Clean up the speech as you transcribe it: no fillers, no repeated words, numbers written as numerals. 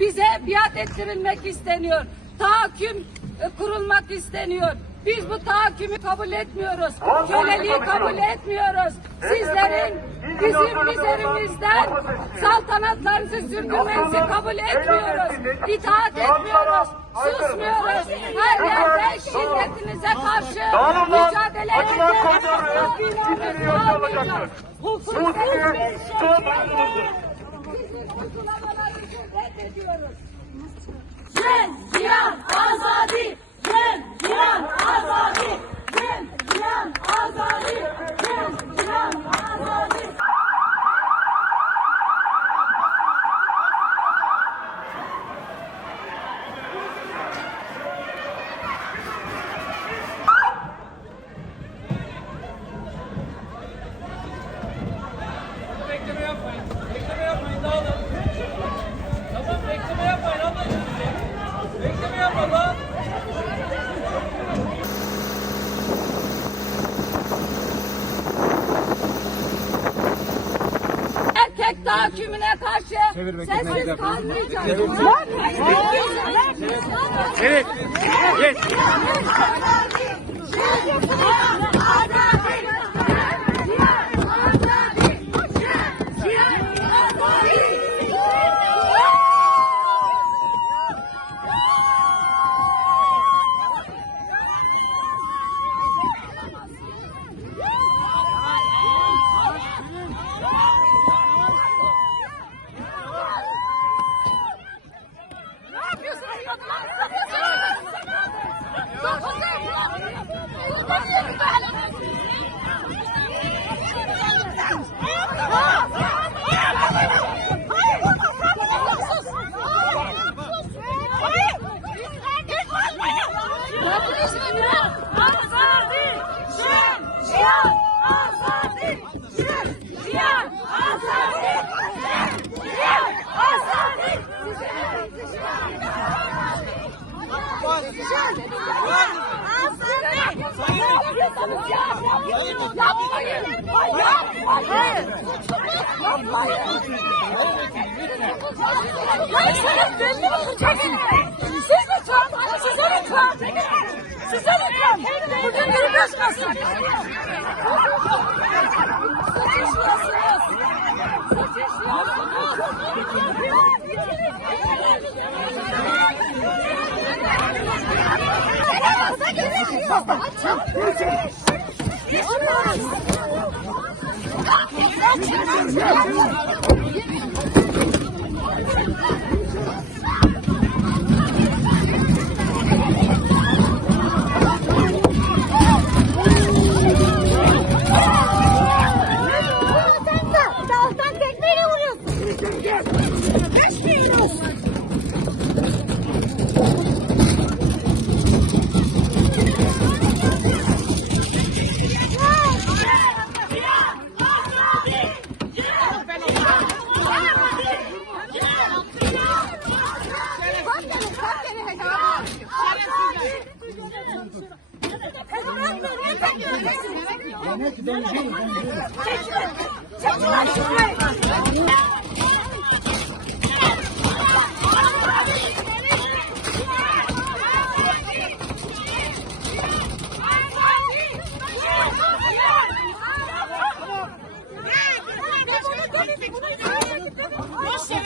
Bize biat ettirilmek isteniyor. Tahakküm kurulmak isteniyor. Biz bu tahakkümü kabul etmiyoruz. Köleliği kabul etmiyoruz. Sizlerin bizim üzerimizden saltanatlarınızı sürdürmenizi kabul etmiyoruz. İtaat etmiyoruz. Susmuyoruz. Her yerde şiddetinize karşı mücadele ediyoruz. Hukuksuz bir sizin uygulamalarınızı reddediyoruz. Ziyan azadi! Ziyan azadi! Ziyan azadi! Ziyan azadi! Bekleme yapmayın. Bekleme yapmayın. Dağılın. Tamam, bekleme yapmayın ablacığım. Bekleme yapma lan. Erkek tahakkümüne karşı sessiz kalmayacağız. Evet. Geç. Bugün yürümüyorsunuz. Alttan tekmeyle vuruyorsun. Kaçmıyoruz. Boş ver.